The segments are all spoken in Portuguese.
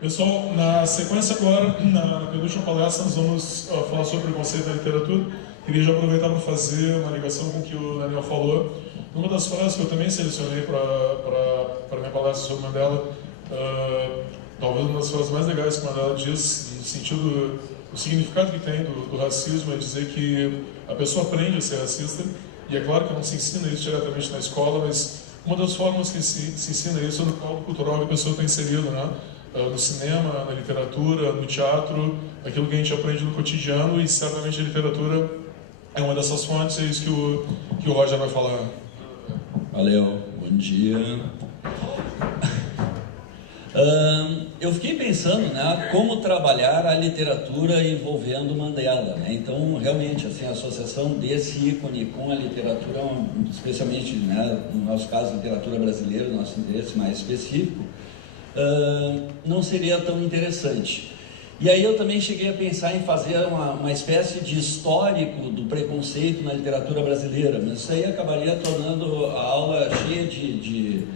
Pessoal, na sequência agora, na penúltima palestra, nós vamos falar sobre preconceito na literatura. Queria já aproveitar para fazer uma ligação com o que o Daniel falou. Uma das frases que eu também selecionei para minha palestra sobre Mandela, talvez uma das frases mais legais que Mandela diz, no sentido, o significado que tem do racismo, é dizer que a pessoa aprende a ser racista, e é claro que não se ensina isso diretamente na escola, mas uma das formas que se ensina isso é no caldo cultural que a pessoa está inserida, né? No cinema, na literatura, no teatro, aquilo que a gente aprende no cotidiano, e certamente a literatura é uma dessas fontes, é isso que o Roger vai falar. Valeu, bom dia. Eu fiquei pensando, né, como trabalhar a literatura envolvendo Mandela, né? Então, realmente, assim, a associação desse ícone com a literatura, especialmente, né, no nosso caso, literatura brasileira, nosso interesse mais específico, não seria tão interessante. E aí eu também cheguei a pensar em fazer uma espécie de histórico do preconceito na literatura brasileira, mas isso aí acabaria tornando a aula cheia de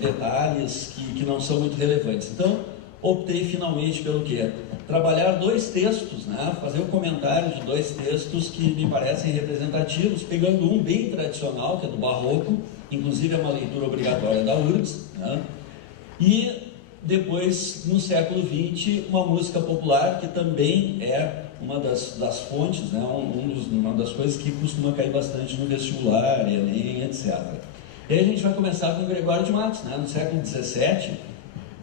detalhes que não são muito relevantes. Então, optei finalmente pelo quê? Trabalhar dois textos, né? Fazer um comentário de dois textos que me parecem representativos, pegando um bem tradicional, que é do Barroco, inclusive é uma leitura obrigatória da URGS, né? E depois, no século XX, uma música popular que também é uma das fontes, né? Uma das coisas que costuma cair bastante no vestibular, Enem, etc. E aí a gente vai começar com Gregório de Matos, né? No século XVII.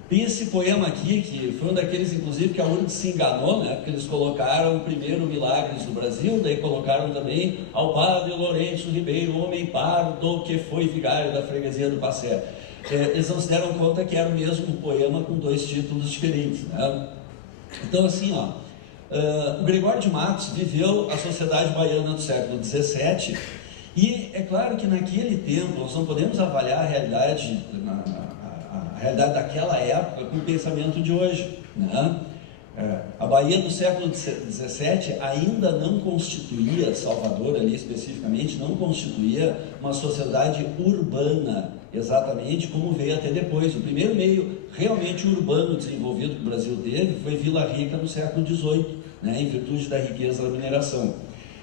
Tem esse poema aqui, que foi um daqueles, inclusive, que a URGS se enganou, né? Porque eles colocaram primeiro Milagres do Brasil, daí colocaram também ao padre Lourenço Ribeiro, homem pardo, que foi vigário da freguesia do Passé. Eles não se deram conta que era o mesmo poema com dois títulos diferentes, né? Então, assim, o Gregório de Matos viveu a sociedade baiana do século XVII, e é claro que naquele tempo nós não podemos avaliar a realidade, a realidade daquela época com o pensamento de hoje, né? A Bahia do século XVII ainda não constituía, Salvador ali especificamente, não constituía uma sociedade urbana, exatamente como veio até depois. O primeiro meio realmente urbano desenvolvido que o Brasil teve foi Vila Rica no século XVIII, né, em virtude da riqueza da mineração.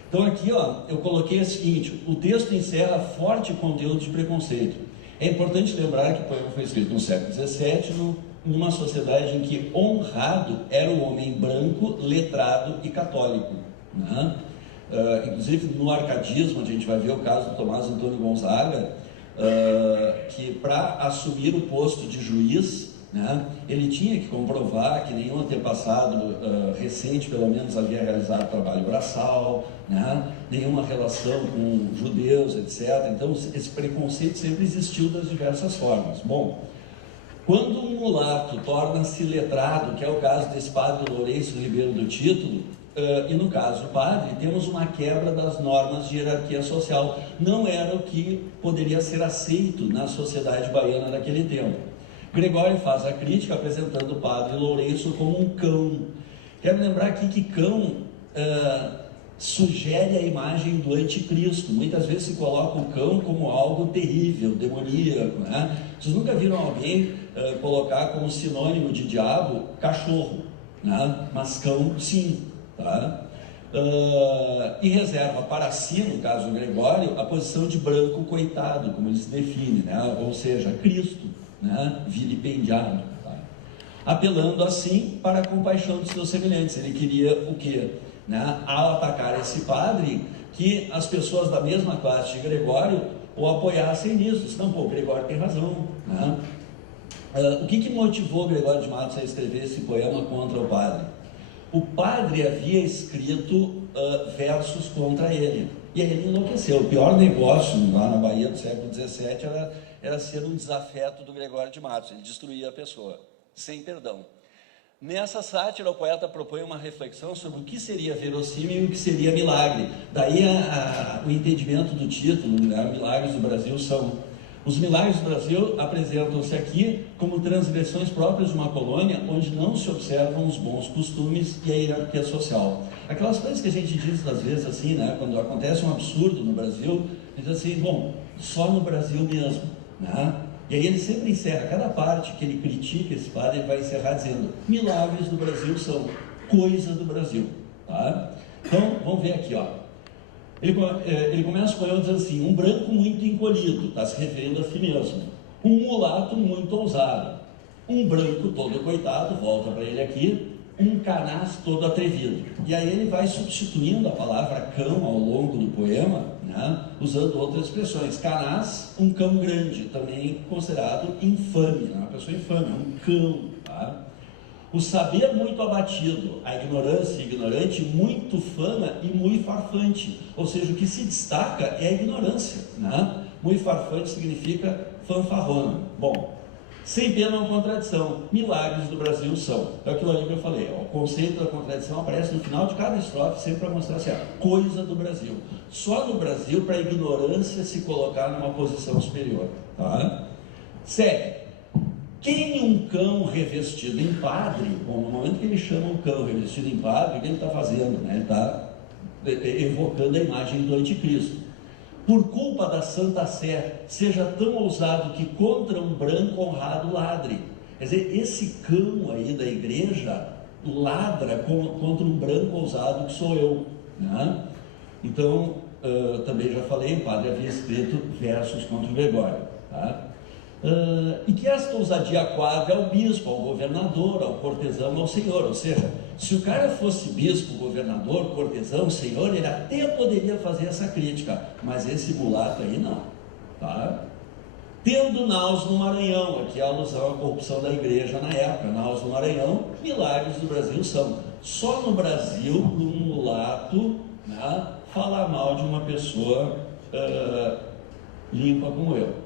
Então aqui, eu coloquei o seguinte: o texto encerra forte conteúdo de preconceito. É importante lembrar que o poema foi escrito no século XVII, numa sociedade em que honrado era o homem branco, letrado e católico, né? Inclusive no arcadismo, a gente vai ver o caso do Tomás Antônio Gonzaga, que para assumir o posto de juiz, né, ele tinha que comprovar que nenhum antepassado recente, pelo menos, havia realizado trabalho braçal, né, nenhuma relação com judeus, etc. Então, esse preconceito sempre existiu das diversas formas. Bom, quando um mulato torna-se letrado, que é o caso desse padre Lourenço Ribeiro do Título, e no caso do padre, temos uma quebra das normas de hierarquia social. Não era o que poderia ser aceito na sociedade baiana daquele tempo. Gregório faz a crítica apresentando o padre Lourenço como um cão. Quero lembrar aqui que cão sugere a imagem do anticristo. Muitas vezes se coloca o cão como algo terrível, demoníaco, né? Vocês nunca viram alguém colocar como sinônimo de diabo cachorro, né? Mas cão sim, tá? E reserva para si, no caso do Gregório, a posição de branco coitado, como ele se define, né? Ou seja, Cristo, né? Vilipendiado, tá? Apelando assim para a compaixão dos seus semelhantes. Ele queria o quê? Né? Ao atacar esse padre, que as pessoas da mesma classe de Gregório o apoiassem nisso. Não, pô, Gregório tem razão, né? O que motivou Gregório de Matos a escrever esse poema contra o padre? O padre havia escrito versos contra ele, e aí ele enlouqueceu. O pior negócio lá na Bahia do século XVII era ser um desafeto do Gregório de Matos. Ele destruía a pessoa, sem perdão. Nessa sátira, o poeta propõe uma reflexão sobre o que seria verossímil e o que seria milagre. Daí o entendimento do título, né? Milagres do Brasil são... Os milagres do Brasil apresentam-se aqui como transgressões próprias de uma colônia onde não se observam os bons costumes e a hierarquia social. Aquelas coisas que a gente diz às vezes assim, né? Quando acontece um absurdo no Brasil, diz assim, bom, só no Brasil mesmo, né? E aí ele sempre encerra, cada parte que ele critica esse padre, ele vai encerrar dizendo: milagres do Brasil são coisa do Brasil, tá? Então, vamos ver aqui, ó. Ele começa com eu dizendo assim: um branco muito encolhido, está se referindo a si mesmo. Um mulato muito ousado. Um branco todo coitado, volta para ele aqui. Um canaz todo atrevido. E aí ele vai substituindo a palavra cão ao longo do poema, né, usando outras expressões. Canaz, um cão grande, também considerado infame, né, uma pessoa infame, um cão, tá? O saber muito abatido, a ignorância ignorante, muito fama e muito farfante. Ou seja, o que se destaca é a ignorância, né? Muito farfante significa fanfarrona. Bom, sem pena ou contradição, milagres do Brasil são. É aquilo ali que eu falei, ó, o conceito da contradição aparece no final de cada estrofe, sempre para mostrar assim, coisa do Brasil. Só no Brasil para a ignorância se colocar numa posição superior, tá? Segue. Quem um cão revestido em padre, bom, no momento que ele chama um cão revestido em padre, o que ele está fazendo? Né? Ele está evocando a imagem do anticristo. Por culpa da Santa Sé, seja tão ousado que contra um branco honrado ladre. Quer dizer, esse cão aí da igreja ladra contra um branco ousado que sou eu, né? Então, também já falei, o padre havia escrito versos contra o Gregório, tá? E que esta ousadia quadra ao bispo, ao governador, ao cortesão, ao senhor. Ou seja, se o cara fosse bispo, governador, cortesão, senhor, ele até poderia fazer essa crítica, mas esse mulato aí não, tá? Tendo naus no Maranhão, aqui é a alusão à corrupção da igreja na época. Naus no Maranhão, milagres do Brasil são. Só no Brasil, um mulato, né, falar mal de uma pessoa limpa como eu.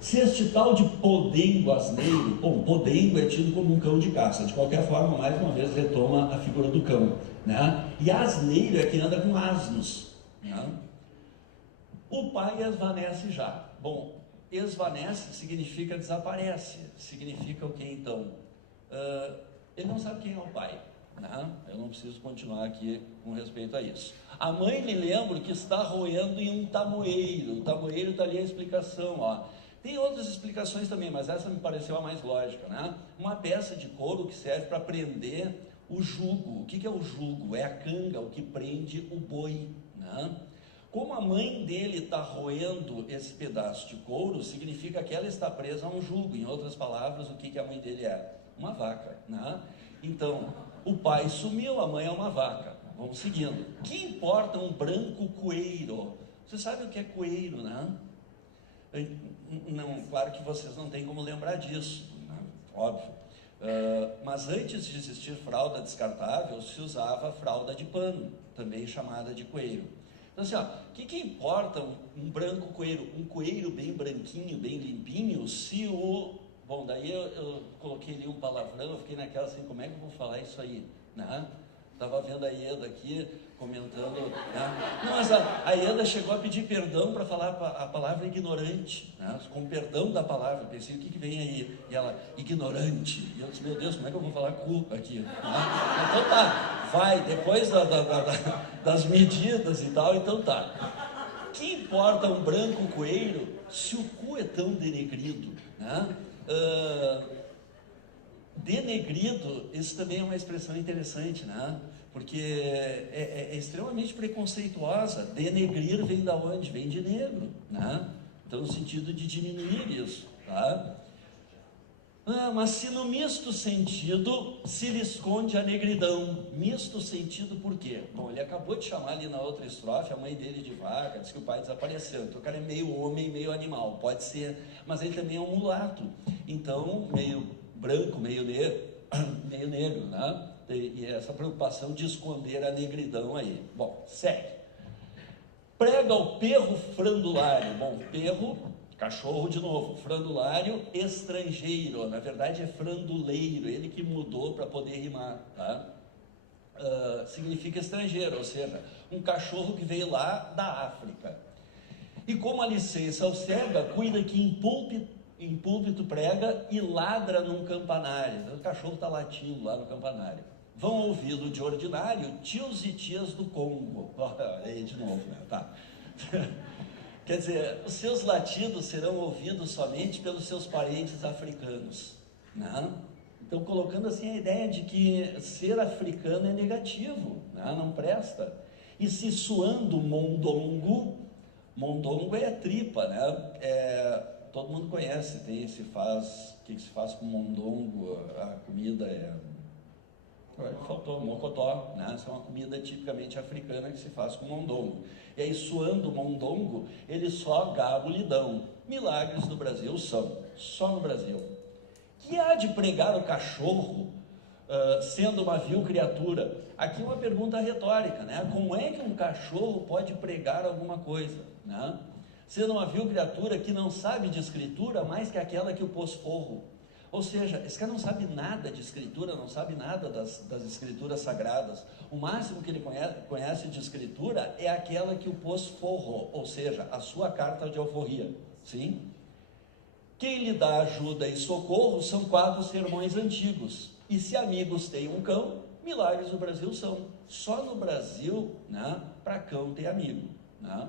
Se este tal de podengo asneiro, bom, podengo é tido como um cão de caça, de qualquer forma, mais uma vez retoma a figura do cão, né? E asneiro é quem anda com asnos, né? O pai esvanece já. Bom, esvanece significa desaparece, significa o que então? Ele não sabe quem é o pai, né? Eu não preciso continuar aqui com respeito a isso. A mãe lhe lembra que está roendo em um tamoeiro. O tamoeiro está ali a explicação, ó. Tem outras explicações também, mas essa me pareceu a mais lógica, né? Uma peça de couro que serve para prender o jugo. O que é o jugo? É a canga, o que prende o boi, né? Como a mãe dele está roendo esse pedaço de couro, significa que ela está presa a um jugo. Em outras palavras, o que a mãe dele é? Uma vaca, né? Então, o pai sumiu, a mãe é uma vaca. Vamos seguindo. Que importa um branco coeiro? Você sabe o que é coeiro, né? Não, claro que vocês não têm como lembrar disso, né? Óbvio. Mas antes de existir fralda descartável, se usava fralda de pano, também chamada de coeiro. Então assim, ó, o que importa um branco coeiro? Um coeiro bem branquinho, bem limpinho, se o... Bom, daí eu coloquei ali um palavrão, eu fiquei naquela assim, como é que eu vou falar isso aí, né? Estava vendo a Ieda aqui, comentando, né? Não, mas a Ieda chegou a pedir perdão para falar a palavra ignorante, né? Com perdão da palavra, pensei, o que vem aí? E ela, ignorante. E eu disse, meu Deus, como é que eu vou falar cu aqui? Né? Então tá, vai, depois das medidas e tal, então tá. Que importa um branco coeiro se o cu é tão denegrido, né? Denegrido, isso também é uma expressão interessante, né? Porque é extremamente preconceituosa. Denegrir vem da onde? Vem de negro, né? Então, no sentido de diminuir isso, tá? Mas se no misto sentido se lhe esconde a negridão. Misto sentido por quê? Bom, ele acabou de chamar ali na outra estrofe a mãe dele de vaca, diz que o pai desapareceu. Então o cara é meio homem, meio animal, pode ser, mas ele também é um mulato. Então, meio branco, meio negro, né? E essa preocupação de esconder a negridão aí. Bom, segue. Prega o perro frandulário. Bom, perro, cachorro de novo. Frandulário, estrangeiro. Na verdade é franduleiro, ele que mudou para poder rimar, tá? Significa estrangeiro, ou seja, um cachorro que veio lá da África. E como a licença ao cega, cuida que em púlpito prega e ladra num campanário. Então, o cachorro está latindo lá no campanário. Vão ouvi-lo de ordinário tios e tias do Congo. Aí de novo, né? Tá. Quer dizer, os seus latidos serão ouvidos somente pelos seus parentes africanos, né? Então, colocando assim a ideia de que ser africano é negativo, né? Não presta. E se suando mondongo, mondongo é tripa, né? Todo mundo conhece, o que se faz com mondongo, a comida faltou mocotó, né? Essa é uma comida tipicamente africana que se faz com mondongo. E aí, suando mondongo, ele só gabulidão. Milagres do Brasil são, só no Brasil. Que há de pregar o cachorro, sendo uma vil criatura? Aqui uma pergunta retórica, né? Como é que um cachorro pode pregar alguma coisa, né? Sendo uma vil criatura que não sabe de escritura mais que aquela que o pôs forro. Ou seja, esse cara não sabe nada de escritura, não sabe nada das escrituras sagradas. O máximo que ele conhece de escritura é aquela que o pôs forro, ou seja, a sua carta de alforria. Sim? Quem lhe dá ajuda e socorro são 4 sermões antigos. E se amigos têm um cão, milagres do Brasil são. Só no Brasil, né, para cão ter amigo, né?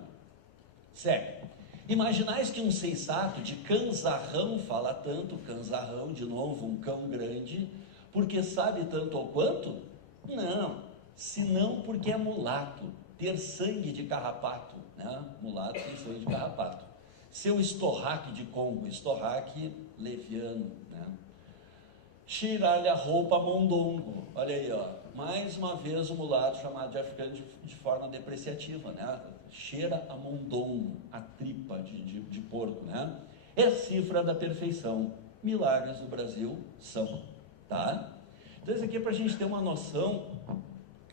Sério. Imaginais que um sensato de canzarrão fala tanto, canzarrão, de novo, um cão grande, porque sabe tanto ao quanto? Não, senão porque é mulato, ter sangue de carrapato, né? Mulato tem sangue de carrapato. Seu estorraque de Congo, estorraque leviano, né? Tirar-lhe a roupa mondongo, olha aí, ó, mais uma vez o mulato chamado de africano de forma depreciativa, né? Cheira a mondongo, a tripa de porco, né? É cifra da perfeição. Milagres do Brasil são, tá? Então isso aqui é para a gente ter uma noção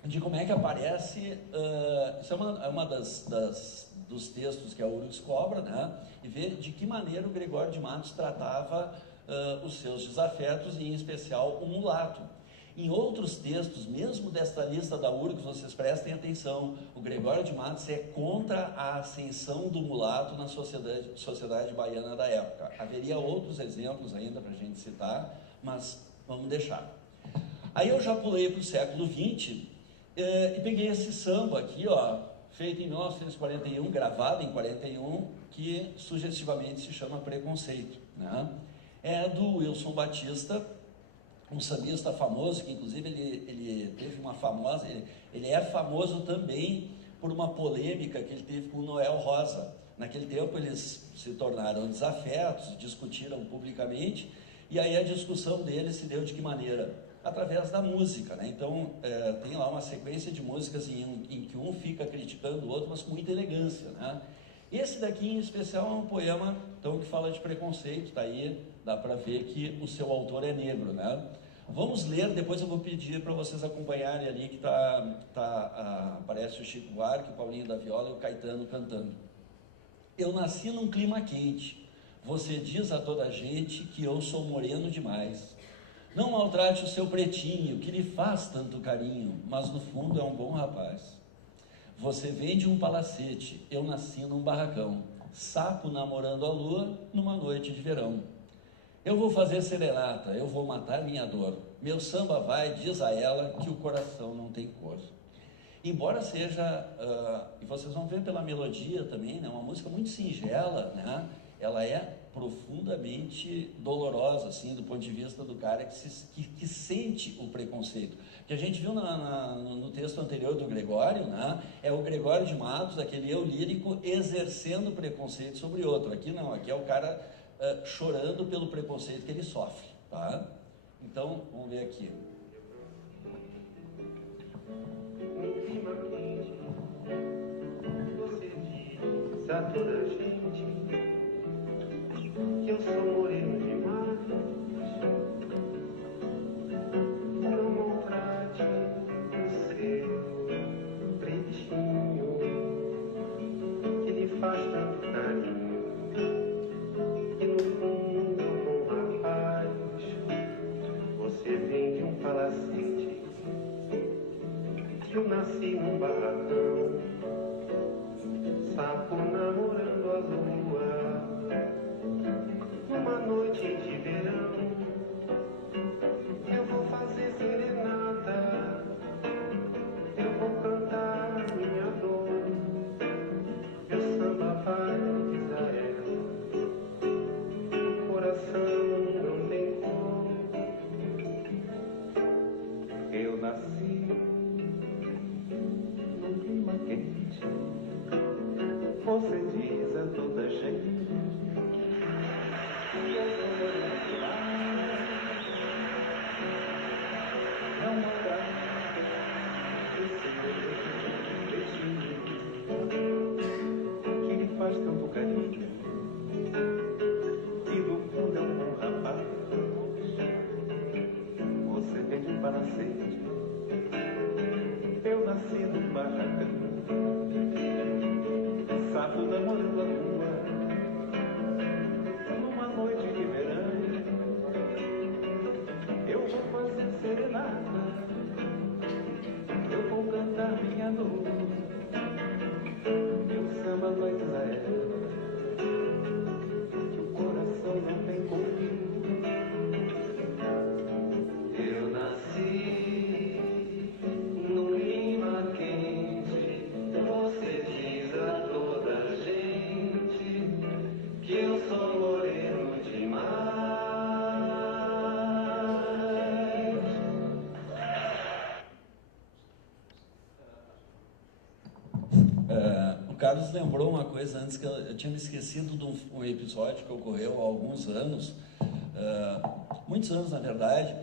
de como é que aparece, isso é uma dos textos que a URGS cobra, né? E ver de que maneira o Gregório de Matos tratava os seus desafetos, e em especial o mulato. Em outros textos, mesmo desta lista da URGS, vocês prestem atenção, o Gregório de Matos é contra a ascensão do mulato na sociedade baiana da época. Haveria outros exemplos ainda para a gente citar, mas vamos deixar. Aí eu já pulei para o século XX e peguei esse samba aqui, ó, feito em 1941, gravado em 41, que sugestivamente se chama Preconceito, né? É do Wilson Batista, um sambista famoso, que inclusive ele teve uma famosa, ele é famoso também por uma polêmica que ele teve com o Noel Rosa. Naquele tempo eles se tornaram desafetos, discutiram publicamente, e aí a discussão deles se deu de que maneira? Através da música, né? Então tem lá uma sequência de músicas em que um fica criticando o outro, mas com muita elegância, né? Esse daqui em especial é um poema então, que fala de preconceito, tá aí, dá para ver que o seu autor é negro, né? Vamos ler, depois eu vou pedir para vocês acompanharem ali, que aparece o Chico Buarque, o Paulinho da Viola e o Caetano cantando. Eu nasci num clima quente, você diz a toda a gente que eu sou moreno demais. Não maltrate o seu pretinho, que lhe faz tanto carinho, mas no fundo é um bom rapaz. Você vende um palacete, eu nasci num barracão, sapo namorando a lua numa noite de verão. Eu vou fazer serenata, eu vou matar minha dor. Meu samba vai, diz a ela, que o coração não tem cor. Embora seja, e vocês vão ver pela melodia também, né, uma música muito singela, né? Ela é profundamente dolorosa, assim, do ponto de vista do cara que sente o preconceito. Que a gente viu no texto anterior do Gregório, né? É o Gregório de Matos, aquele eu lírico, exercendo preconceito sobre outro. Aqui não, aqui é o cara chorando pelo preconceito que ele sofre, tá? Então, vamos ver aqui. Um clima quente, você diz a toda a gente que eu sou moreno demais. Não maltrate o seu pretinho, que lhe faz tanto carinho, e no fundo, bom rapaz, você vende um palacete, que eu nasci num barracão, sapo namorando a lua. Uma noite de verão, eu vou fazer serenata, eu vou cantar minha dor. Meu samba vai nasci num clima quente. Você diz a toda gente que eu sou moreno demais. Não manda esse peixinho que lhe faz tanto carinho e no fundo é um bom rapaz. Você veio para ser. Eu nasci num barracão, sapo namorando a lua, numa noite de verão. Eu vou fazer serenata, eu vou cantar minha dor. Meu samba vai dizer a ela que o coração não tem cor. Eu nasci num clima quente. Você diz a toda gente que eu sou moreno demais. O Carlos lembrou uma coisa antes que eu tinha me esquecido de um episódio que ocorreu há alguns anos, muitos anos na verdade,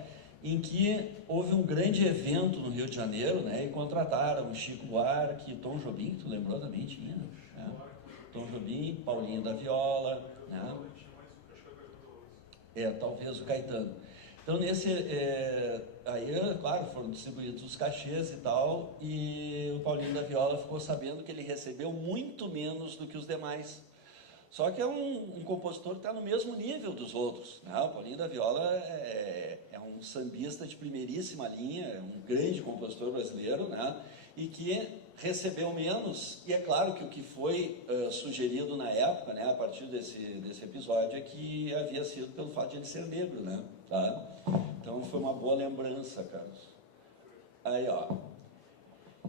em que houve um grande evento no Rio de Janeiro, né, e contrataram Chico Buarque, Tom Jobim, que tu lembrou também, tinha, né? Tom Jobim, Paulinho da Viola, né? Talvez o Caetano. Então, aí, claro, foram distribuídos os cachês e tal, e o Paulinho da Viola ficou sabendo que ele recebeu muito menos do que os demais. Só que é um compositor que está no mesmo nível dos outros, né? O Paulinho da Viola é um sambista de primeiríssima linha, é um grande compositor brasileiro, né? E que recebeu menos, e é claro que o que foi sugerido na época, né, a partir desse episódio, é que havia sido pelo fato de ele ser negro, né? Tá? Então foi uma boa lembrança, Carlos. Aí, ó.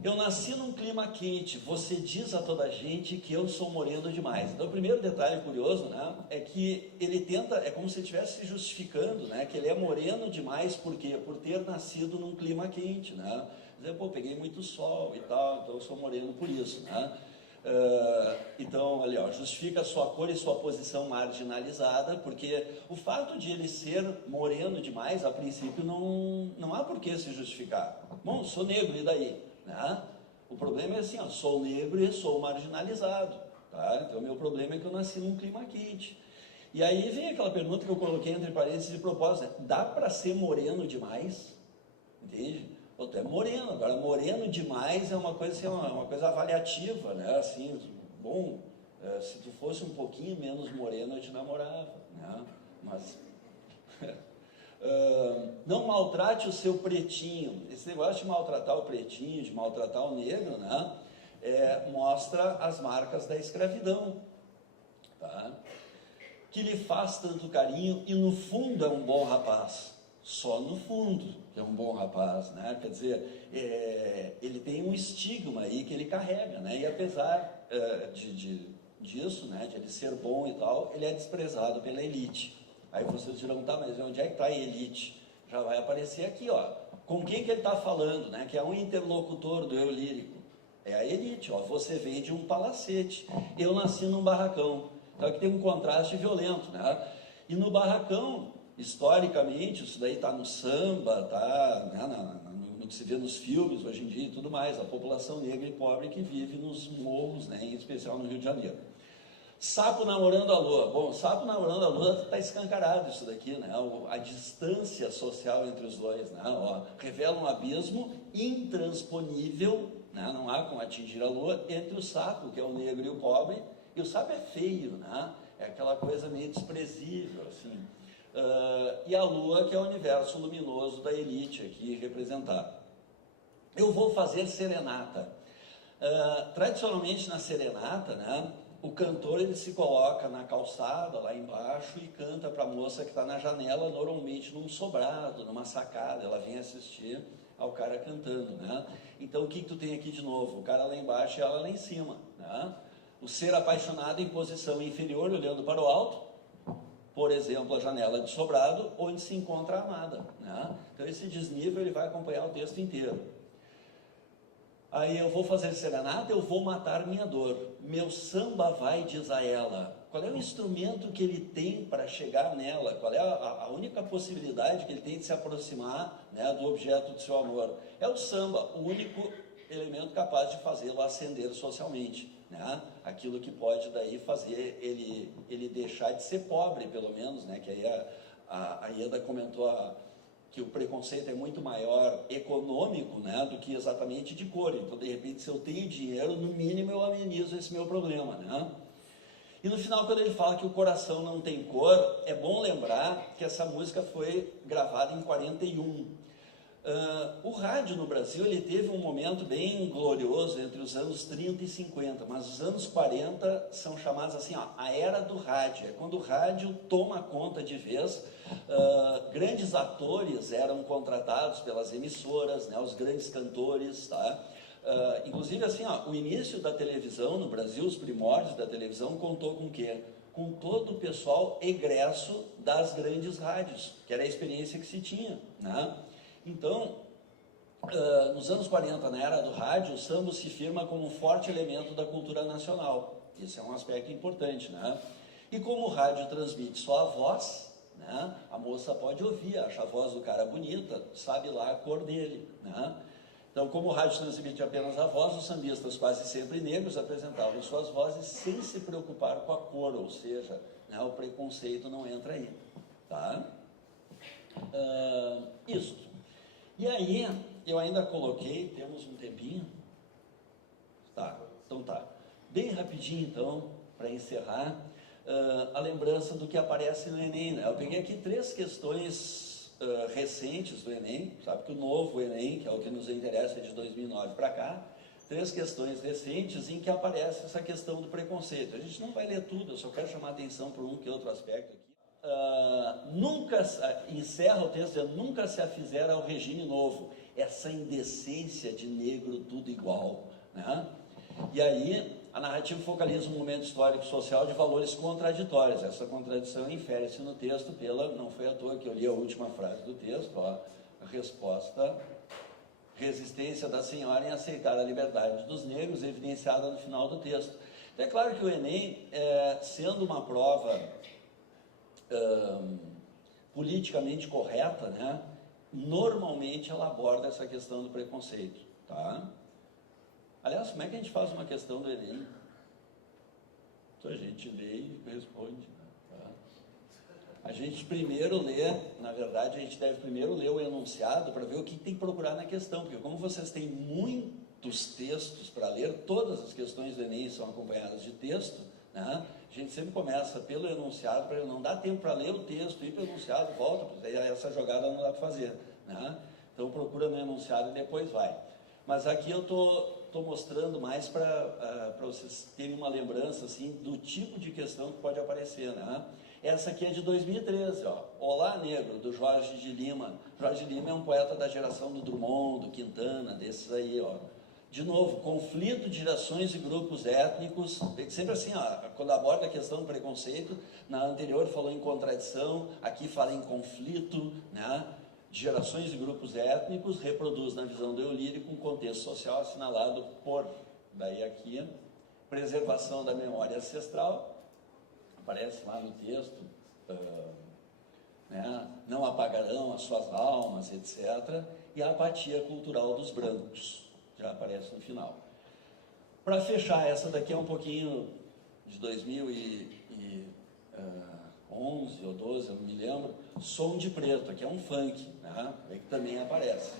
Eu nasci num clima quente, você diz a toda a gente que eu sou moreno demais. Então o primeiro detalhe curioso, né, é que ele tenta, é como se ele estivesse se justificando, né, que ele é moreno demais, por quê? Por ter nascido num clima quente, né? Dizer, pô, peguei muito sol e tal, então eu sou moreno por isso, né? Então, ali, ó, justifica a sua cor e sua posição marginalizada, porque o fato de ele ser moreno demais, a princípio, não há por que se justificar. Bom, sou negro, e daí? Né? O problema é assim, ó, sou negro e sou marginalizado, tá? Então, o meu problema é que eu nasci num clima quente. E aí vem aquela pergunta que eu coloquei entre parênteses de propósito, né? Dá para ser moreno demais? Entende? Pô, tu é moreno, agora moreno demais é uma coisa, assim, uma coisa avaliativa, né? Assim, bom, se tu fosse um pouquinho menos moreno, eu te namorava, né? Mas não maltrate o seu pretinho. Esse negócio de maltratar o pretinho, de maltratar o negro, né? Mostra as marcas da escravidão, tá? Que lhe faz tanto carinho e no fundo é um bom rapaz. Só no fundo que é um bom rapaz, né? Quer dizer, ele tem um estigma aí que ele carrega, né? E apesar disso, né, de ele ser bom e tal, ele é desprezado pela elite. Aí vocês dirão, tá, mas onde é que está a elite? Já vai aparecer aqui, ó. Com quem que ele está falando, né? Que é um interlocutor do eu lírico. É a elite, ó. Você veio de um palacete. Eu nasci num barracão. Então aqui tem um contraste violento, né? E no barracão, historicamente, isso daí está no samba, está, né, no que se vê nos filmes hoje em dia e tudo mais, a população negra e pobre que vive nos morros, né, em especial no Rio de Janeiro. Sapo namorando a lua. Bom, sapo namorando a lua está escancarado isso daqui, né? A distância social entre os dois, né? Ó, revela um abismo intransponível, né? Não há como atingir a lua, entre o sapo, que é o negro, e o pobre. E o sapo é feio, né? É aquela coisa meio desprezível, assim. E a lua, que é o universo luminoso da elite aqui representado. Eu vou fazer serenata. Tradicionalmente na serenata, né, o cantor ele se coloca na calçada lá embaixo e canta para a moça que está na janela, normalmente num sobrado, numa sacada. Ela vem assistir ao cara cantando, né? Então o que tu tem aqui de novo? O cara lá embaixo e ela lá em cima, né? O ser apaixonado em posição inferior, olhando para o alto, por exemplo, a janela de sobrado, onde se encontra a amada, né? Então esse desnível ele vai acompanhar o texto inteiro. Aí eu vou fazer serenata, eu vou matar minha dor. Meu samba vai, diz a ela. Qual é o instrumento que ele tem para chegar nela? Qual é a única possibilidade que ele tem de se aproximar, né, do objeto do seu amor? É o samba, o único elemento capaz de fazê-lo ascender socialmente, né? Aquilo que pode daí fazer ele deixar de ser pobre, pelo menos, né? Que aí a Ieda comentou que o preconceito é muito maior econômico, né, do que exatamente de cor. Então, de repente, se eu tenho dinheiro, no mínimo eu amenizo esse meu problema, né? E no final, quando ele fala que o coração não tem cor, é bom lembrar que essa música foi gravada em 41. O rádio no Brasil ele teve um momento bem glorioso entre os anos 30 e 50, mas os anos 40 são chamados assim, ó, a era do rádio. É quando o rádio toma conta de vez. Grandes atores eram contratados pelas emissoras, né, os grandes cantores, tá? Inclusive assim, ó, o início da televisão no Brasil, os primórdios da televisão, contou com o quê? Com todo o pessoal egresso das grandes rádios, que era a experiência que se tinha, né? Então, nos anos 40, na era do rádio, o samba se firma como um forte elemento da cultura nacional. Esse é um aspecto importante, né? E como o rádio transmite só a voz, né, a moça pode ouvir, acha a voz do cara bonita, sabe lá a cor dele, né? Então, como o rádio transmite apenas a voz, os sambistas, quase sempre negros, apresentavam suas vozes sem se preocupar com a cor, ou seja, né, o preconceito não entra aí, tá? Isso. E aí, eu ainda coloquei, temos um tempinho? Tá, então tá. Bem rapidinho, então, para encerrar, a lembrança do que aparece no Enem, né? Eu peguei aqui 3 questões recentes do Enem, sabe que o novo Enem, que é o que nos interessa, é de 2009 para cá, 3 questões recentes em que aparece essa questão do preconceito. A gente não vai ler tudo, eu só quero chamar a atenção para um que outro aspecto aqui. Encerra o texto dizendo, nunca se afizera ao regime novo, essa indecência de negro tudo igual, né? E aí a narrativa focaliza um momento histórico e social de valores contraditórios. Essa contradição infere-se no texto não foi à toa que eu li a última frase do texto, ó, a resposta, resistência da senhora em aceitar a liberdade dos negros, evidenciada no final do texto. Então é claro que o Enem, sendo uma prova politicamente correta, né, normalmente ela aborda essa questão do preconceito, tá? Aliás, como é que a gente faz uma questão do Enem? Então a gente lê e responde, tá? A gente primeiro lê, na verdade a gente deve primeiro ler o enunciado para ver o que tem que procurar na questão, porque como vocês têm muitos textos para ler, todas as questões do Enem são acompanhadas de texto, né? A gente sempre começa pelo enunciado, para não dar tempo para ler o texto, ir para o enunciado, volta, porque essa jogada não dá para fazer, né? Então procura no enunciado e depois vai. Mas aqui eu estou mostrando mais para vocês terem uma lembrança assim, do tipo de questão que pode aparecer, né? Essa aqui é de 2013, ó. Olá, Negro, do Jorge de Lima. Jorge de Lima é um poeta da geração do Drummond, do Quintana, desses aí, ó. De novo, conflito de gerações e grupos étnicos, sempre assim, ó, quando aborda a questão do preconceito, na anterior falou em contradição, aqui fala em conflito, né? De gerações e grupos étnicos, reproduz na visão do eu lírico um contexto social assinalado por, daí aqui, preservação da memória ancestral, aparece lá no texto, né? Não apagarão as suas almas, etc., e a apatia cultural dos brancos. Já aparece no final. Para fechar, essa daqui é um pouquinho de 2011 ou 12, eu não me lembro, Som de Preto, que é um funk, né? Que também aparece.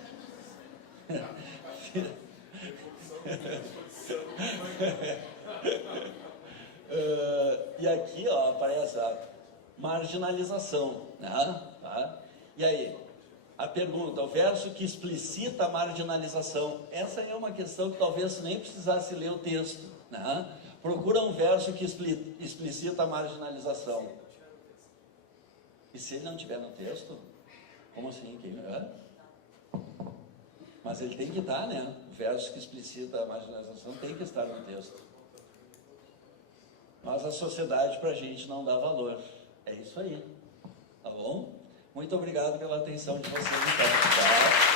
E aqui, ó, aparece a marginalização, né? Tá? E aí? A pergunta, o verso que explicita a marginalização. Essa é uma questão que talvez nem precisasse ler o texto, né? Procura um verso que explicita a marginalização. E se ele não tiver no texto? Como assim? Mas ele tem que estar, né? O verso que explicita a marginalização tem que estar no texto. Mas a sociedade para a gente não dá valor. É isso aí. Tá bom? Muito obrigado pela atenção de vocês, então. Tá?